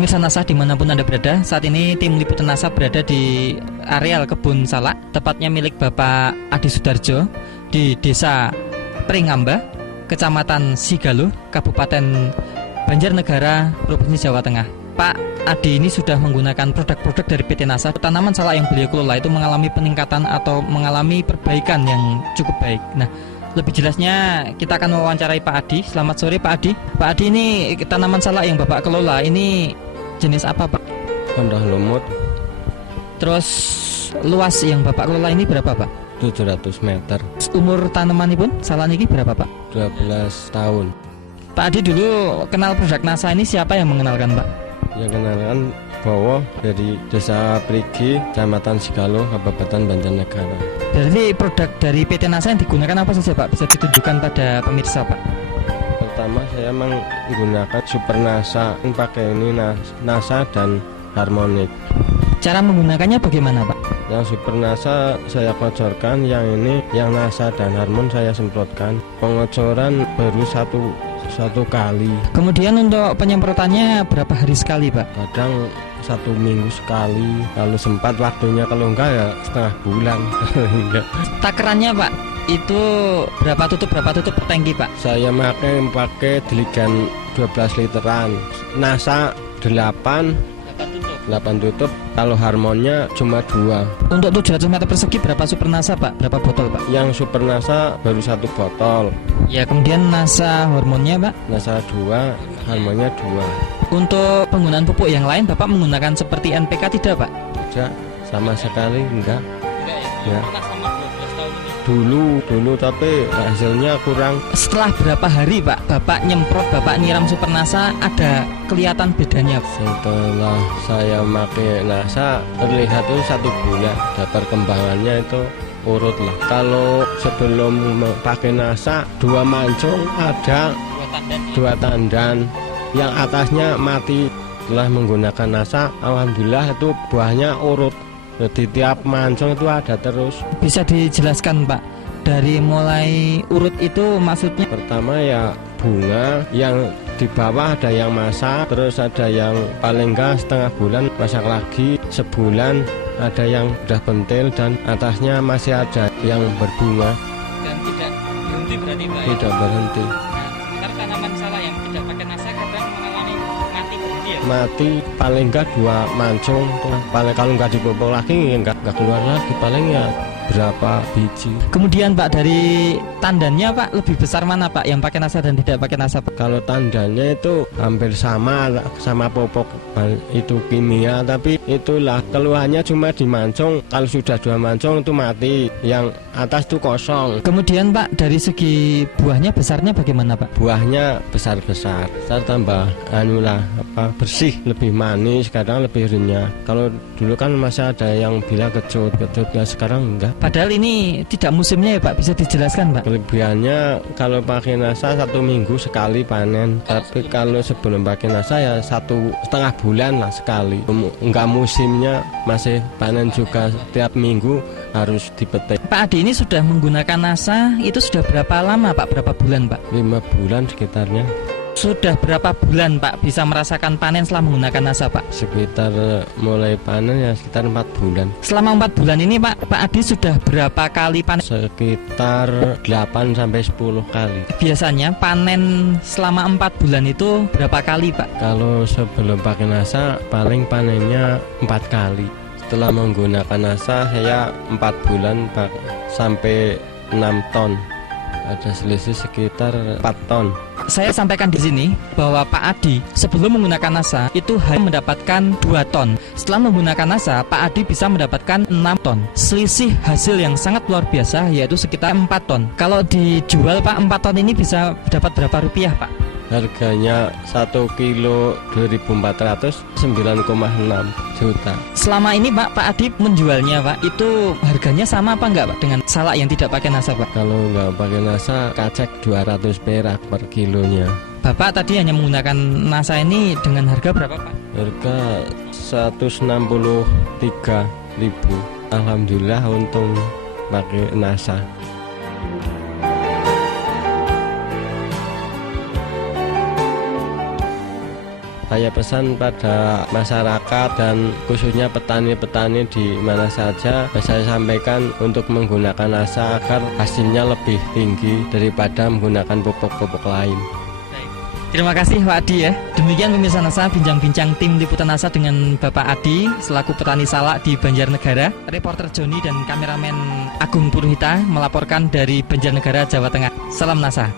Pemirsa NASA dimanapun Anda berada, saat ini tim liputan NASA berada di areal kebun salak, tepatnya milik Bapak Adi Sudarjo di Desa Pringamba, Kecamatan Sigalo, Kabupaten Banjarnegara, Provinsi Jawa Tengah. Pak Adi ini sudah menggunakan produk-produk dari PT NASA. Tanaman salak yang beliau kelola itu mengalami peningkatan atau mengalami perbaikan yang cukup baik. Nah, lebih jelasnya kita akan mewawancarai Pak Adi. Selamat sore Pak Adi. Pak Adi, ini tanaman salak yang Bapak kelola ini jenis apa Pak? Kondah lumut. Terus luas yang Bapak kelola ini berapa Pak? 700 meter. Umur tanaman pun salak ini berapa Pak? 12 tahun. Pak Adi dulu kenal produk NASA ini siapa yang mengenalkan Pak? Yang kenalkan Bowo dari Desa Prigi, Kecamatan Sigalo, Kabupaten Banjarnegara. Jadi produk dari PT NASA yang digunakan apa saja Pak? Bisa ditunjukkan pada pemirsa Pak? Pertama saya menggunakan Super NASA, pakai ini NASA dan Harmonic. Cara menggunakannya bagaimana Pak? Yang Super NASA saya kocorkan, yang ini yang NASA dan Harmon saya semprotkan. Pengocoran baru satu kali. Kemudian untuk penyemprotannya berapa hari sekali Pak? Kadang 1 minggu sekali, kalau sempat waktunya, kalau enggak ya setengah bulan. Takarannya Pak, itu berapa tutup per tangki Pak? Saya pakai diligan 12 literan, NASA 8 tutup, kalau Harmonnya cuma 2. Untuk 700 meter persegi berapa Super NASA Pak? Berapa botol Pak? Yang Super NASA baru 1 botol. Ya, kemudian NASA hormonnya Pak? NASA 2, Harmonnya 2. Untuk penggunaan pupuk yang lain Bapak menggunakan seperti NPK tidak Pak? Tidak, sama sekali enggak. Tidak Ya. Pernah sama 12 tahun ini? Dulu tapi hasilnya kurang. Setelah berapa hari Pak Bapak nyemprot, Bapak nyiram Super NASA, ada kelihatan bedanya? Setelah saya pakai NASA terlihat itu 1 bulan, dan perkembangannya itu urut lah. Kalau sebelum pakai NASA 2 mancung ada 2 tandan, yang atasnya mati. Setelah menggunakan NASA, alhamdulillah itu buahnya urut. Jadi tiap mancung itu ada terus. Bisa dijelaskan Pak, dari mulai urut itu maksudnya? Pertama ya bunga, yang di bawah ada yang masak, terus ada yang paling enggak setengah bulan masak lagi, sebulan ada yang udah bentil, dan atasnya masih ada yang berbunga. Dan tidak berhenti berarti Pak? Tidak berhenti. Nah, sementara tanaman salak yang tidak pakai NASA kadang mengalami mati berhenti ya? Mati paling enggak 2 mancung, paling kalau enggak dipupuk lagi enggak keluar lagi, paling ya berapa biji. Kemudian Pak, dari tandannya Pak, lebih besar mana Pak, yang pakai NASA dan tidak pakai NASA Pak? Kalau tandannya itu hampir sama pupuk itu kimia, tapi itulah keluhannya cuma di mancung. Kalau sudah 2 mancung itu mati, yang atas itu kosong. Kemudian Pak, dari segi buahnya besarnya bagaimana Pak? Buahnya besar-besar, tambah bersih, lebih manis, kadang lebih renyah. Kalau dulu kan masih ada yang bilang kecut, ya sekarang enggak. Padahal ini tidak musimnya ya Pak, bisa dijelaskan Pak? Kelebihannya kalau pakai NASA 1 minggu sekali panen, tapi kalau sebelum pakai NASA ya 1,5 bulan lah sekali. Enggak musimnya, masih panen juga tiap minggu harus dipetik. Pak Adi ini sudah menggunakan NASA itu sudah berapa lama Pak? Berapa bulan Pak? 5 bulan sekitarnya. Sudah berapa bulan Pak bisa merasakan panen setelah menggunakan NASA Pak? Sekitar mulai panen ya sekitar 4 bulan. Selama 4 bulan ini Pak Adi sudah berapa kali panen? Sekitar 8-10 kali. Biasanya panen selama 4 bulan itu berapa kali Pak? Kalau sebelum pakai NASA paling panennya 4 kali. Setelah menggunakan NASA saya 4 bulan sampai 6 ton. Ada selisih sekitar 4 ton. Saya sampaikan di sini bahwa Pak Adi sebelum menggunakan NASA itu hanya mendapatkan 2 ton. Setelah menggunakan NASA, Pak Adi bisa mendapatkan 6 ton. Selisih hasil yang sangat luar biasa, yaitu sekitar 4 ton. Kalau dijual Pak, 4 ton ini bisa dapat berapa rupiah Pak? Harganya 1 kilo 2.400, 9,6 juta. Selama ini Pak Adi menjualnya Pak, itu harganya sama apa enggak Pak dengan salak yang tidak pakai NASA Pak? Kalau nggak pakai NASA kacek 200 perak per kilonya. Bapak tadi hanya menggunakan NASA ini dengan harga berapa Pak? Harga 163.000. Alhamdulillah untung pakai NASA. Saya pesan pada masyarakat dan khususnya petani-petani di mana saja, saya sampaikan untuk menggunakan NASA agar hasilnya lebih tinggi daripada menggunakan pupuk-pupuk lain. Terima kasih Pak Adi ya. Demikian pemirsa NASA, bincang-bincang tim liputan NASA dengan Bapak Adi selaku petani salak di Banjarnegara. Reporter Joni dan kameramen Agung Purhita melaporkan dari Banjarnegara, Jawa Tengah. Salam NASA.